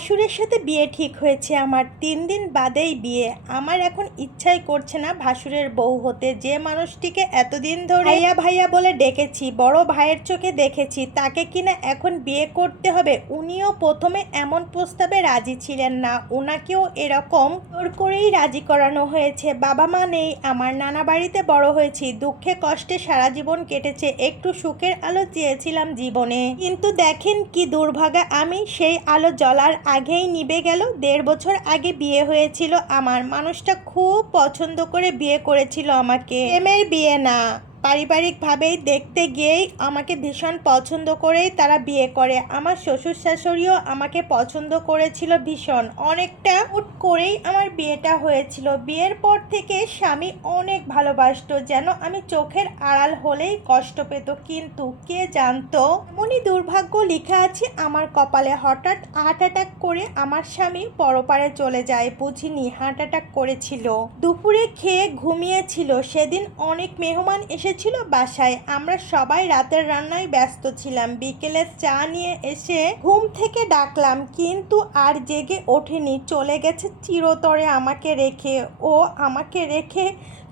ভাসুরের সাথে বিয়ে ঠিক হয়েছে আমার। তিন দিন বাদেই বিয়ে। আমার এখন ইচ্ছাই করছে না ভাসুরের বউ হতে। যে মানুষটিকে এতদিন ধরে ভাইয়া ভাইয়া বলে ডেকেছি, বড় ভাইয়ের চোখে দেখেছি, তাকে কিনা এখন বিয়ে করতে হবে, উনিও প্রথমে এমন প্রস্তাবে রাজি ছিলেন না। ওনাকেও এরকম জোর করেই রাজি করানো হয়েছে। বাবা মা নেই, আমার নানা বাড়িতে বড় হয়েছি, দুঃখে কষ্টে সারা জীবন কেটেছে, একটু সুখের আলো চেয়েছিলাম জীবনে। কিন্তু দেখেন কি দুর্ভাগা আমি সেই আলো জ্বলার আগেই নিবে গেল। দেড় বছর আগে বিয়ে হয়েছিল আমার। মানুষটা খুব পছন্দ করে বিয়ে করেছিল আমাকে। প্রেমের বিয়ে না। পারিবারিকভাবেই দেখতে গিয়েই আমাকে ভীষণ পছন্দ করেই তারা বিয়ে করে। আমার শ্বশুর শাশুড়িও আমাকে পছন্দ করেছিল ভীষণ। অনেকটা হুট করেই আমার বিয়েটা হয়েছিল। বিয়ের পর থেকে স্বামী অনেক ভালোবাসতো, যেন আমি চোখের আড়াল হলেই কষ্ট পেত। কিন্তু কে জানতো? এমনই দুর্ভাগ্য লেখা আছে আমার কপালে। হঠাৎ হার্ট অ্যাটাক করে আমার স্বামী পরপারে চলে যায়, বুঝিনি হার্ট অ্যাটাক করেছিল। দুপুরে খেয়ে ঘুমিয়েছিল। সেদিন অনেক মেহমান এসেছিল বাসায়। আমরা সবাই রাতের রান্নায় ব্যস্ত ছিলাম। বিকেলে চা নিয়ে এসে ঘুম থেকে ডাকলাম, কিন্তু আর জেগে ওঠেনি। চলে গেছে চিরতরে আমাকে রেখে। ও আমাকে রেখে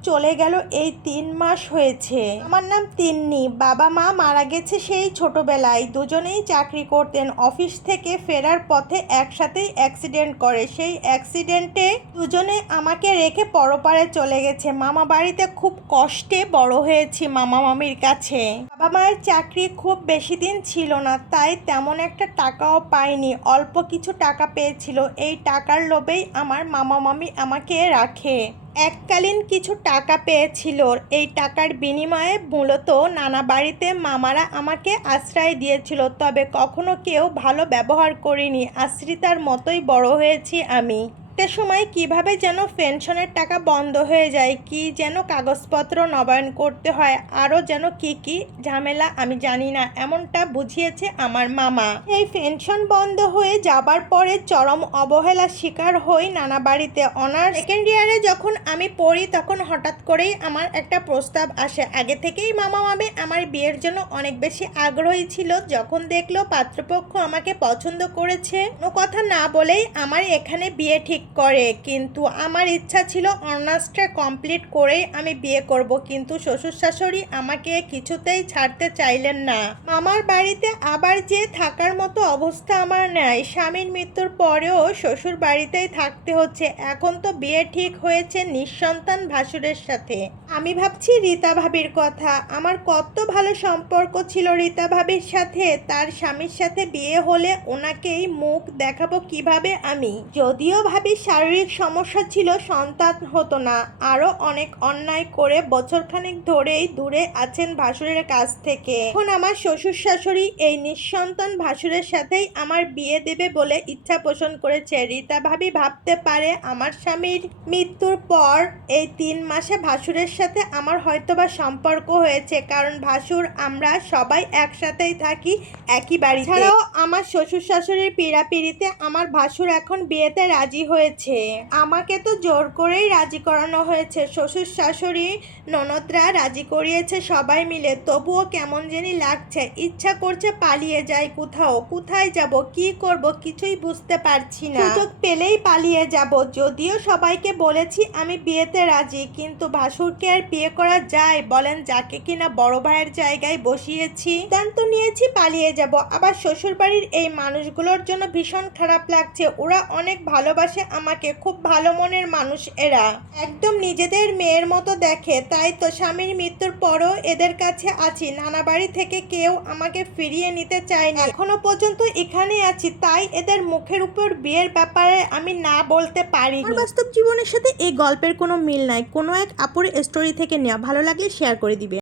চলে গেল এই তিন মাস হয়েছে। আমার নাম তিন্নি। বাবা মা মারা গেছে সেই ছোটবেলায়। দুজনেই চাকরি করতেন। অফিস থেকে ফেরার পথে একসাথেই অ্যাক্সিডেন্ট করে। সেই অ্যাক্সিডেন্টে দুজনে আমাকে রেখে পরপারে চলে গেছে। মামা বাড়িতে খুব কষ্টে বড় হয়েছি মামা মামির কাছে। বাবা মায়ের চাকরি খুব বেশি দিন ছিল না, তাই তেমন একটা টাকাও পাইনি। অল্প কিছু টাকা পেয়েছিল। এই টাকার লোভেই আমার মামা মামি আমাকে রাখে। এককালীন কিছু টাকা পেয়েছিল। এই টাকার বিনিময়ে মূলত নানা বাড়িতে মামারা আমাকে আশ্রয় দিয়েছিল। তবে কখনো কেউ ভালো ব্যবহার করিনি। আশ্রিতার মতোই বড় হয়েছি আমি। একটা সময় কীভাবে যেন পেনশনের টাকা বন্ধ হয়ে যায়, কি যেন কাগজপত্র নবায়ন করতে হয় আরও যেন কি কি ঝামেলা আমি জানি না, এমনটা বুঝিয়েছে আমার মামা। এই পেনশন বন্ধ হয়ে যাবার পরে চরম অবহেলার শিকার হই নানা বাড়িতে। অনার সেকেন্ড ইয়ারে যখন আমি পড়ি, তখন হঠাৎ করেই আমার একটা প্রস্তাব আসে। আগে থেকেই মামা মামি আমার বিয়ের জন্য অনেক বেশি আগ্রহী ছিল। যখন দেখল পাত্রপক্ষ আমাকে পছন্দ করেছে, কোনো কথা না বলেই আমার এখানে বিয়ে ঠিক করে, কিন্তু আমার ইচ্ছা ছিল অনার্সটা কমপ্লিট করেই আমি বিয়ে করব, কিন্তু শ্বশুর শাশুড়ি আমাকে কিছুতেই ছাড়তে চাইলেন না। মামার বাড়িতে আবার যে থাকার মতো অবস্থা আমার নেই, স্বামীর মৃত্যুর পরেও শ্বশুর বাড়িতেই থাকতে হচ্ছে। এখন তো বিয়ে ঠিক হয়েছে নিঃসন্তান ভাসুরের সাথে। আমি ভাবছি রীতা ভাবির কথা। আমার কত ভালো সম্পর্ক ছিল রীতা ভাবির সাথে, তার স্বামীর সাথে বিয়ে হলে ওনাকেই মুখ দেখাবো কীভাবে আমি। যদিও ভাবি শারীরিক সমস্যা ছিল, সন্তান হতো না। আরও অনেক অন্যায় করে বছরখানেক ধরেই দূরে আছেন ভাসুরের কাছ থেকে। এখন আমার শ্বশুর শাশুড়ি এই নিঃসন্তান ভাসুরের সাথেই আমার বিয়ে দেবে বলে ইচ্ছা পোষণ করেছে। রীতা ভাবি ভাবতে পারে আমার স্বামীর মৃত্যুর পর এই তিন মাসে ভাসুরের সাথে আমার হয়তোবা সম্পর্ক হয়েছে, কারণ ভাসুর, আমরা সবাই একসাথেই থাকি একই বাড়ি ছাড়াও আমার শ্বশুর শাশুড়ির পিড়াপিড়িতে আমার ভাসুর এখন বিয়েতে রাজি হয়েছে আমাকে তো জোর করেই রাজি করানো হয়েছে। শ্বশুর শাশুড়ি, ননদরা রাজি করিয়েছে সবাই মিলে। তবুও কেমন জানি লাগছে। ইচ্ছা করছে পালিয়ে যাই কোথাও। কোথায় যাব? কি করব? কিছুই বুঝতে পারছি না। সুযোগ পেলেই পালিয়ে যাব। যদিও সবাইকে বলেছি আমি বিয়েতে রাজি, কিন্তু ভাসুরকে আর বিয়ে করা যায়? বলেন, যাকে কিনা বড় ভাইয়ের জায়গায় বসিয়েছি, সিদ্ধান্ত নিয়েছি পালিয়ে যাব। আবার শ্বশুর বাড়ির এই মানুষগুলোর জন্য ভীষণ খারাপ লাগছে। ওরা অনেক ভালোবাসে আমাকে খুব ভালো মনের মানুষ এরা। একদম নিজেদের মেয়ের মতো দেখে, তাই তো স্বামীর মৃত্যুর পরও এদের কাছে আছি। নানা বাড়ি থেকে কেউ আমাকে ফিরিয়ে নিতে চায়নি। এখনও পর্যন্ত এখানে আছি, তাই এদের মুখের উপর বিয়ের ব্যাপারে আমি না বলতে পারি বাস্তব জীবনের সাথে এই গল্পের কোনো মিল নাই। কোনো এক আপুর স্টোরি থেকে নেওয়া। ভালো লাগলে শেয়ার করে দিবে।